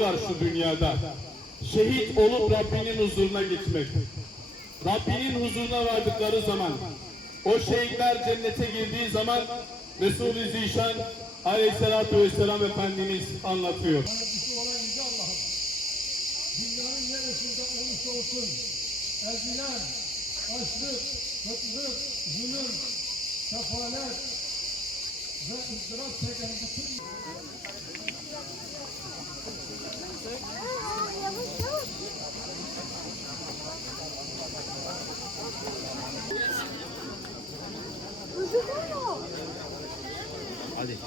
var şu dünyada. Şehit olup Rabbinin huzuruna gitmek. Rabbinin huzuruna vardıkları zaman, o şehitler cennete girdiği zaman Resul-i Zişan Aleyhisselatü Vesselam Efendimiz anlatıyor. Dünyanın neresinde olursa olsun ezilen, açlık, kıtlık, zulüm, sefalet ve ızdırap çeken bütün Hadi.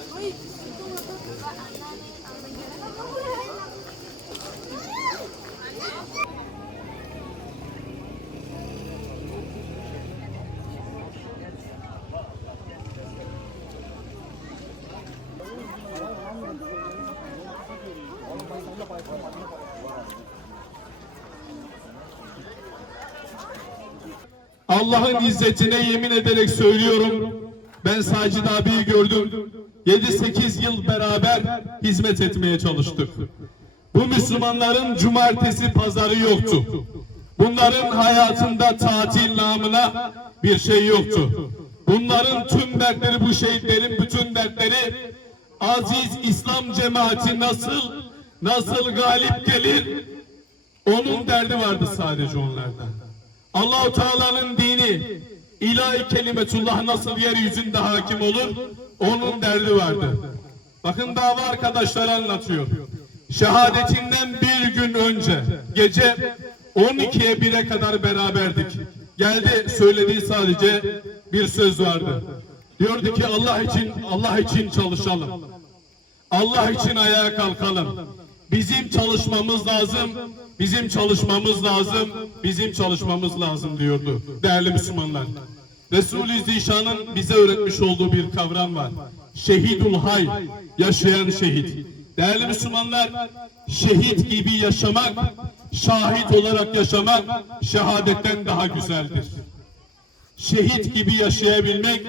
Allah'ın izzetine yemin ederek söylüyorum. Ben Sacid abiyi gördüm. 7-8 yıl beraber hizmet etmeye çalıştık. Bu Müslümanların cumartesi pazarı yoktu. Bunların hayatında tatil namına bir şey yoktu. Bunların tüm dertleri, bu şehitlerin bütün dertleri, aziz İslam cemaati nasıl galip gelir, onun derdi vardı sadece onlarda. Allah-u Teala'nın dini, ilahi kelimetullah nasıl yeryüzünde hakim olur, onun derdi vardı. Bakın dava arkadaşları anlatıyor. Şehadetinden bir gün önce gece 12'ye 1'e kadar beraberdik. Geldi, söylediği sadece bir söz vardı. Diyordu ki Allah için çalışalım. Allah için ayağa kalkalım. Bizim çalışmamız lazım. Bizim çalışmamız lazım. Bizim çalışmamız lazım diyordu değerli Müslümanlar. Resul-i Zişan'ın bize öğretmiş olduğu bir kavram var. Şehidul hay, yaşayan şehit. Değerli Müslümanlar, şehit gibi yaşamak, şahit olarak yaşamak şehadetten daha güzeldir. Şehit gibi yaşayabilmek,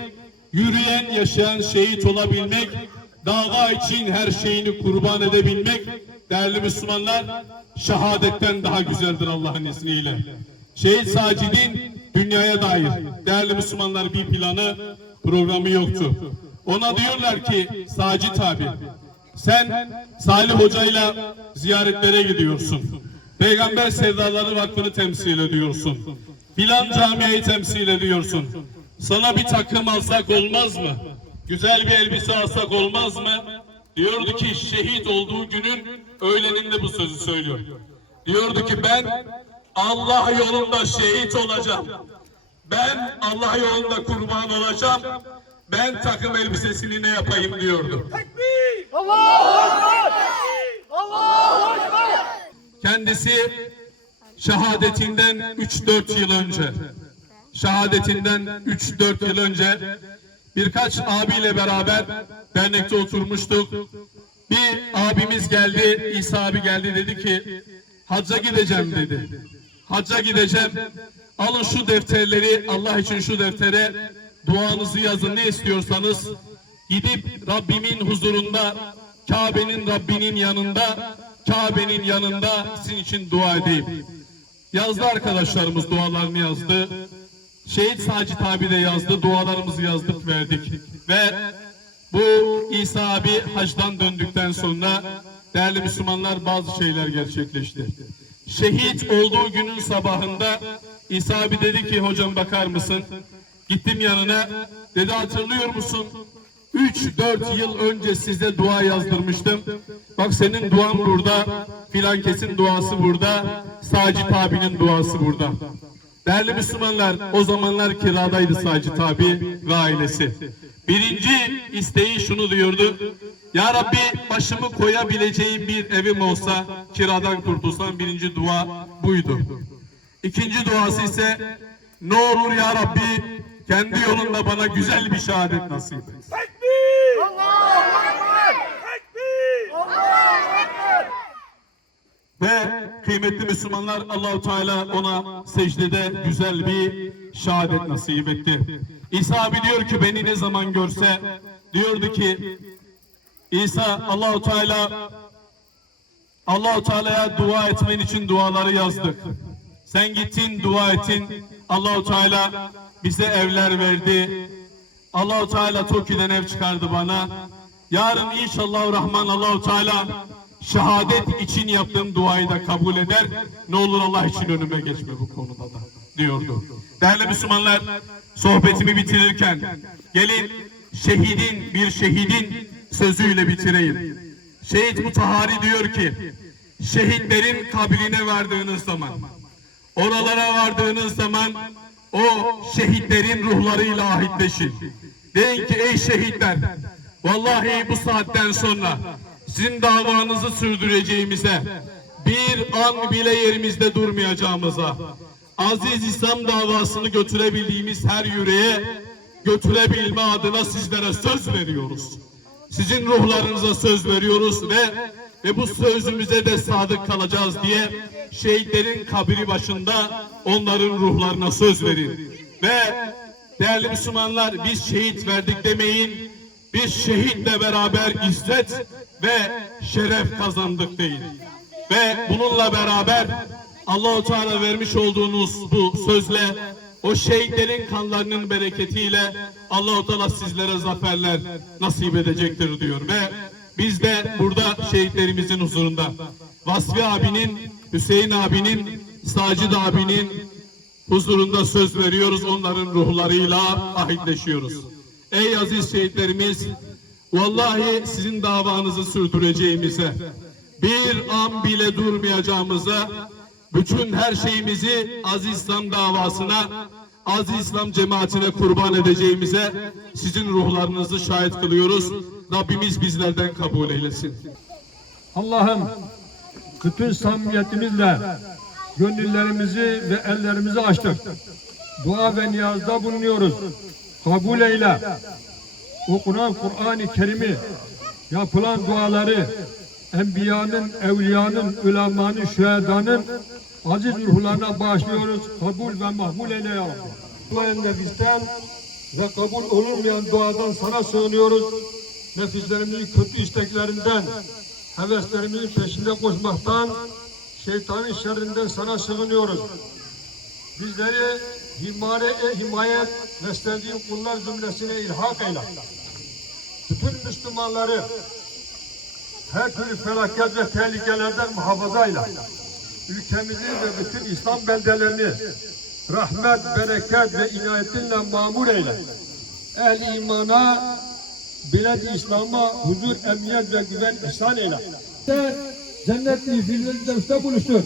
yürüyen yaşayan şehit olabilmek, dava için her şeyini kurban edebilmek, değerli Müslümanlar, şehadetten daha güzeldir Allah'ın izniyle. Şehit Sacid'in dünyaya dair değerli Müslümanlar bir planı, programı yoktu. Ona diyorlar ki Sacid abi, sen Salih Hoca'yla ziyaretlere gidiyorsun. Peygamber Sevdaları Vakfı'nı temsil ediyorsun. Filan camiayı temsil ediyorsun. Sana bir takım alsak olmaz mı? Güzel bir elbise alsak olmaz mı? Diyordu ki şehit olduğu günün öğleninde bu sözü söylüyor. Diyordu ki ben Allah yolunda şehit olacağım. Ben Allah yolunda kurban olacağım. Ben takım elbisesini ne yapayım diyordu. Tekbir! Allahu Ekber! Allahu Ekber! Kendisi şehadetinden 3-4 yıl önce birkaç abiyle beraber dernekte oturmuştuk. Bir abimiz geldi, İsa abi geldi, dedi ki hacca gideceğim dedi. Hacca gideceğim. Alın şu defterleri, Allah için şu deftere duanızı yazın, ne istiyorsanız. Gidip Rabbimin huzurunda, Kabe'nin yanında sizin için dua edeyim. Yazdı arkadaşlarımız, dualarını yazdı. Şehit Sacid abi de yazdı, dualarımızı yazdık, verdik. Ve bu İsa abi hacdan döndükten sonra değerli Müslümanlar bazı şeyler gerçekleşti. Şehit olduğu günün sabahında İsa abi dedi ki hocam bakar mısın? Gittim yanına, dedi hatırlıyor musun? 3-4 yıl önce size dua yazdırmıştım. Bak senin duan burada, filan kesin duası burada, Sacid abinin duası burada. Değerli Müslümanlar, o zamanlar kiradaydı Sacid abi ve ailesi. Birinci isteği şunu diyordu: Ya Rabbi, başımı koyabileceğim bir evim olsa, kiradan kurtulsam, birinci dua buydu. İkinci duası ise ne olur ya Rabbi, kendi yolunda bana güzel bir şehadet nasip et. Tekbir! Allahu Ekber! Tekbir! Allahu Ekber! Ve kıymetli Müslümanlar, Allah-u Teala ona secdede güzel bir şehadet nasip etti. İsa abi diyor ki beni ne zaman görse diyordu ki İsa, Allah-u Teala Allah-u Teala'ya dua etmen için duaları yazdık. Sen gittin, dua ettin. Allah-u Teala bize evler verdi. Allah-u Teala Toki'den ev çıkardı bana. Yarın inşallah Rahman Allah-u Teala şehadet için yaptığım duayı da kabul eder. Ne olur Allah için önüme geçme bu konuda da diyordu. Değerli Müslümanlar, sohbetimi bitirirken gelin bir şehidin sözüyle bitireyim. Şehit Mutahhari diyor ki, şehitlerin kabrine vardığınız zaman, oralara vardığınız zaman o şehitlerin ruhlarıyla ahitleşin. Deyin ki ey şehitler, vallahi bu saatten sonra sizin davanızı sürdüreceğimize, bir an bile yerimizde durmayacağımıza, aziz İslam davasını götürebildiğimiz her yüreğe götürebilme adına sizlere söz veriyoruz. Sizin ruhlarınıza söz veriyoruz ve bu sözümüze de sadık kalacağız diye şehitlerin kabri başında onların ruhlarına söz verin. Ve değerli Müslümanlar, biz şehit verdik demeyin, biz şehitle beraber izzet ve şeref kazandık deyin. Ve bununla beraber Allah-u Teala vermiş olduğunuz bu sözle, o şehitlerin kanlarının bereketiyle Allah-u Teala sizlere zaferler nasip edecektir diyor. Ve biz de burada şehitlerimizin huzurunda Vasfi abinin, Hüseyin abinin, Sacid abinin huzurunda söz veriyoruz. Onların ruhlarıyla ahitleşiyoruz. Ey aziz şehitlerimiz, vallahi sizin davanızı sürdüreceğimize, bir an bile durmayacağımıza, bütün her şeyimizi aziz İslam davasına, aziz İslam cemaatine kurban edeceğimize sizin ruhlarınızı şahit kılıyoruz. Rabbimiz bizlerden kabul eylesin. Allah'ım bütün samimiyetimizle gönüllerimizi ve ellerimizi açtık. Dua ve niyazda bulunuyoruz. Kabul eyle. Okunan Kur'an-ı Kerim'i, yapılan duaları, enbiyanın, evliyanın, ulemanın, şühedanın aziz ruhlarına bağışlıyoruz. Kabul ve makbul eyle ya Rabbi. Duayen nefisten ve kabul olunmayan duadan sana sığınıyoruz. Nefislerimizin kötü isteklerinden, heveslerimizin peşinde koşmaktan, şeytanın şerrinden sana sığınıyoruz. Bizleri himayet ve sevdiğin kullar zümresine ilhak eyle. Bütün Müslümanları her türlü felaket ve tehlikelerden muhafaza eyle. Ülkemizi ve bütün İslam beldelerini rahmet, bereket ve inayetinle mamur eyle. Ehl-i imana, bilad-i İslam'a huzur, emniyet ve güven ihsan eyle. Cennet-i Firdevs'te buluştur.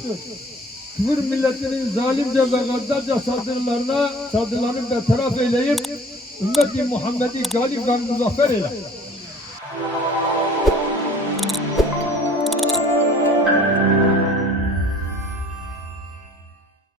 Küfür milletinin zalimce ve gaddarca saldırılarını bertaraf eyleyip ümmet-i Muhammed'i galip ve muzaffer eyle.